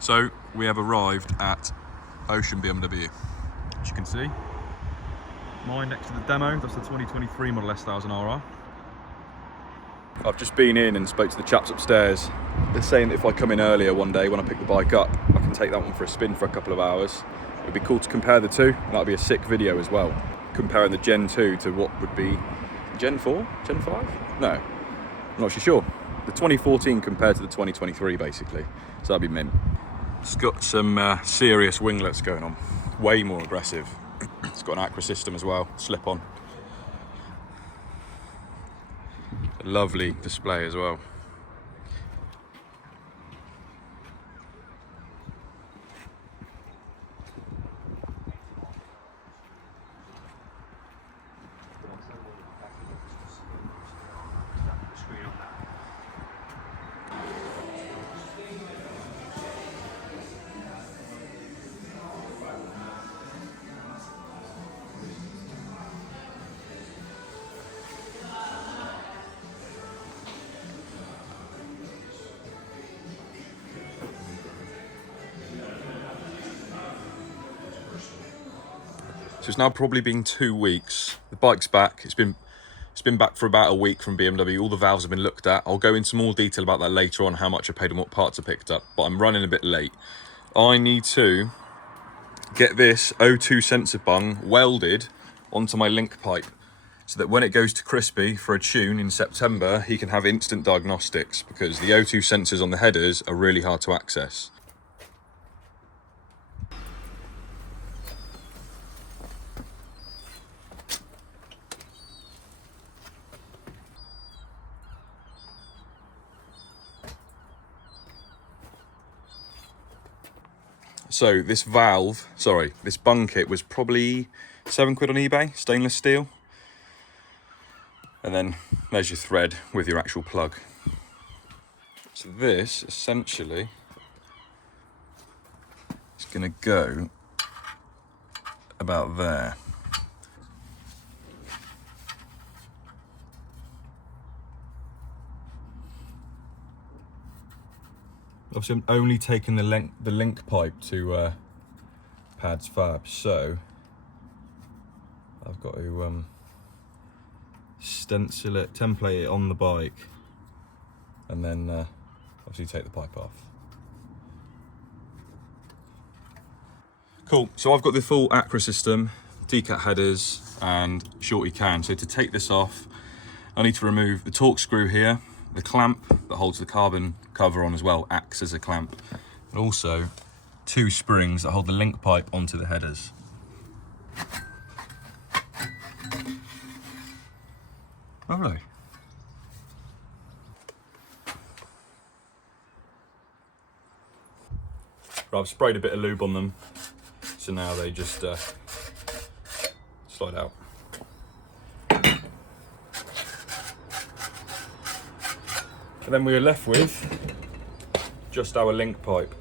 So we have arrived at Ocean BMW. As you can see, mine next to the demo, that's the 2023 model S1000Rr. I've just been in and spoke to the chaps upstairs. They're saying that if I come in earlier one day when I pick the bike up, I can take that one for a spin for a couple of hours. It'd be cool to compare the two. That'd be a sick video as well. Comparing the Gen 2 to what would be Gen 4? Gen 5? No, I'm not actually sure. The 2014 compared to the 2023 basically. So that'd be mint. It's got some serious winglets going on. Way more aggressive. It's got an Akra system as well, slip on. A lovely display as well. So it's now probably been 2 weeks. The bike's back. It's been back for about a week from BMW. All the valves have been looked at. I'll go into more detail about that later on, how much I paid and what parts I picked up, but I'm running a bit late. I need to get this O2 sensor bung welded onto my link pipe so that when it goes to Crispy for a tune in September, he can have instant diagnostics, because the O2 sensors on the headers are really hard to access. So this this bung kit was probably £7 on eBay, stainless steel. And then there's your thread with your actual plug. So this essentially is gonna go about there. Obviously, I'm only taking the link pipe to Padsfab, so I've got to stencil it, template it on the bike, and then obviously take the pipe off. Cool. So I've got the full Akra system, decat headers, and shorty can. So to take this off, I need to remove the torque screw here. The clamp that holds the carbon cover on as well acts as a clamp, and also 2 springs that hold the link pipe onto the headers. Lovely. Right, I've sprayed a bit of lube on them, so now they just slide out. And then we were left with just our link pipe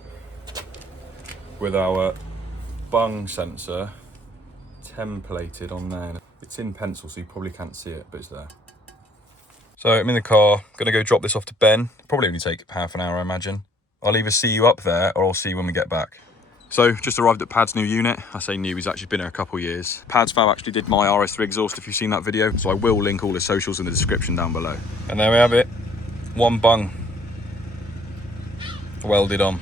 with our bung sensor templated on there. It's in pencil, so you probably can't see it, but it's there. So I'm in the car, gonna go drop this off to Ben. Probably only take half an hour, I imagine. I'll either see you up there or I'll see you when we get back. So just arrived at Pad's new unit. I say new, he's actually been here a couple of years. Padsfab actually did my RS3 exhaust, if you've seen that video, so I will link all his socials in the description down below. And there we have it. One bung welded on.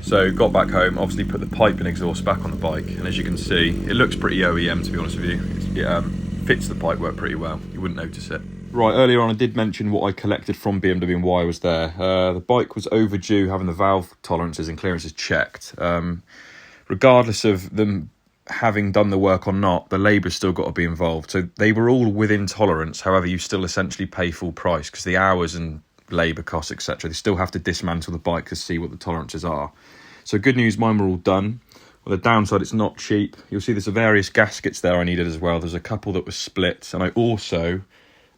So got back home, obviously put the pipe and exhaust back on the bike, and as you can see, it looks pretty OEM, to be honest with you. It fits the pipework pretty well, you wouldn't notice it. Right, earlier on I did mention what I collected from BMW and why I was there. The bike was overdue having the valve tolerances and clearances checked. Regardless of them having done the work or not, the labour's still got to be involved. So they were all within tolerance, however you still essentially pay full price because the hours and labour costs, etc. They still have to dismantle the bike to see what the tolerances are. So good news, mine were all done. On the downside, it's not cheap. You'll see there's various gaskets there I needed as well. There's a couple that were split, and I also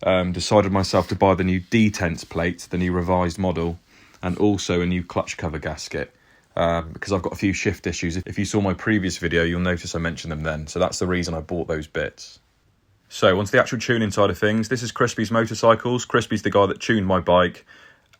decided myself to buy the new detents plate, the new revised model, and also a new clutch cover gasket. Because I've got a few shift issues. If you saw my previous video, you'll notice I mentioned them then. So that's the reason I bought those bits. So onto the actual tuning side of things. This is Crispy's Motorcycles. Crispy's the guy that tuned my bike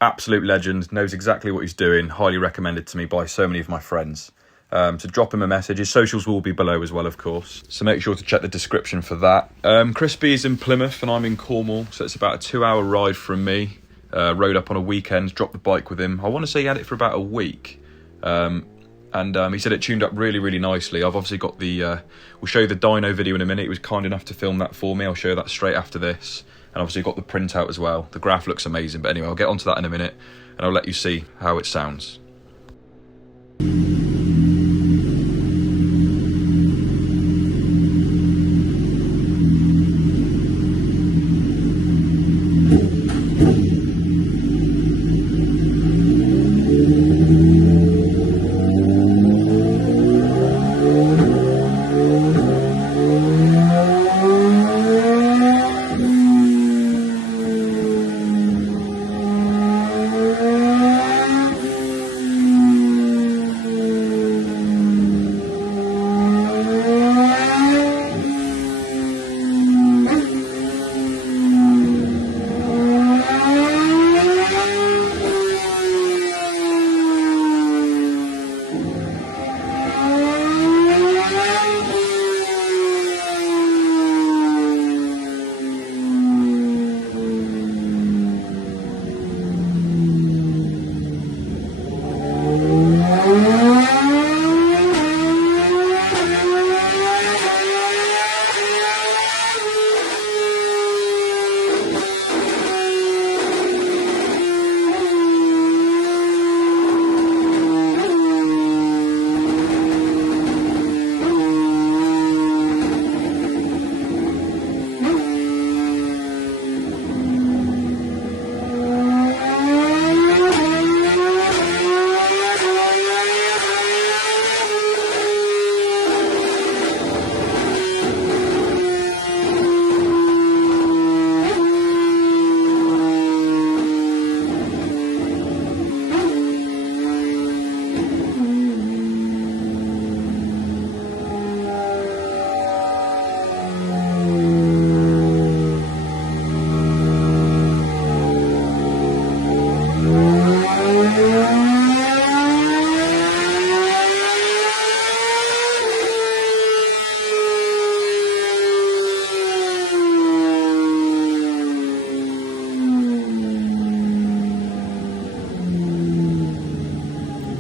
absolute legend, knows exactly what he's doing, highly recommended to me by so many of my friends. So drop him a message. His socials will be below as well, of course. So make sure to check the description for that. Crispy is in Plymouth and I'm in Cornwall, so it's about a 2-hour ride from me. Rode up on a weekend, dropped the bike with him. I want to say he had it for about a week. He said it tuned up really, really nicely. I've obviously got the, we'll show you the dyno video in a minute. He was kind enough to film that for me. I'll show you that straight after this. And obviously got the printout as well. The graph looks amazing. But anyway, I'll get onto that in a minute and I'll let you see how it sounds.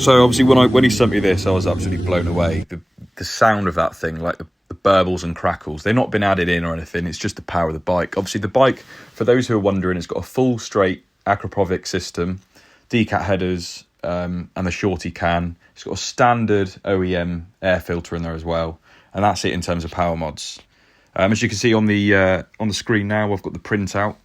So obviously when he sent me this, I was absolutely blown away. The sound of that thing, like the burbles and crackles, they've not been added in or anything. It's just the power of the bike. Obviously the bike, for those who are wondering, it's got a full straight Akrapovic system, decat headers, and the shorty can. It's got a standard OEM air filter in there as well, and that's it in terms of power mods. As you can see on the screen now, I've got the printout,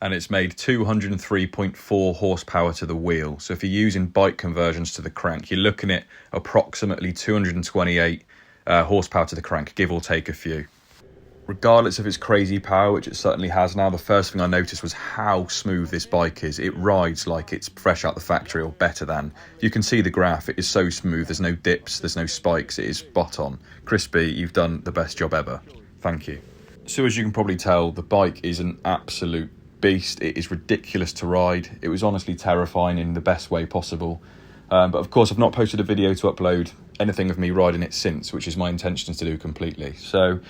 and it's made 203.4 horsepower to the wheel. So if you're using bike conversions to the crank, you're looking at approximately 228 horsepower to the crank, give or take a few. Regardless of its crazy power, which it certainly has now, the first thing I noticed was how smooth this bike is. It rides like it's fresh out the factory or better than. You can see the graph, it is so smooth. There's no dips, there's no spikes, it is spot on. Crispy, you've done the best job ever. Thank you. So as you can probably tell, the bike is an absolute beast. It is ridiculous to ride. It was honestly terrifying in the best way possible. But of course, I've not posted a video to upload anything of me riding it since, which is my intention to do completely. So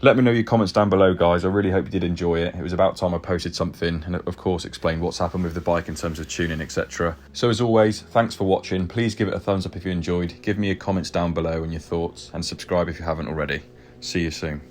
let me know your comments down below, guys. I really hope you did enjoy it. It was about time I posted something and of course explained what's happened with the bike in terms of tuning, etc. So as always, thanks for watching. Please give it a thumbs up if you enjoyed. Give me your comments down below and your thoughts, and subscribe if you haven't already. See you soon.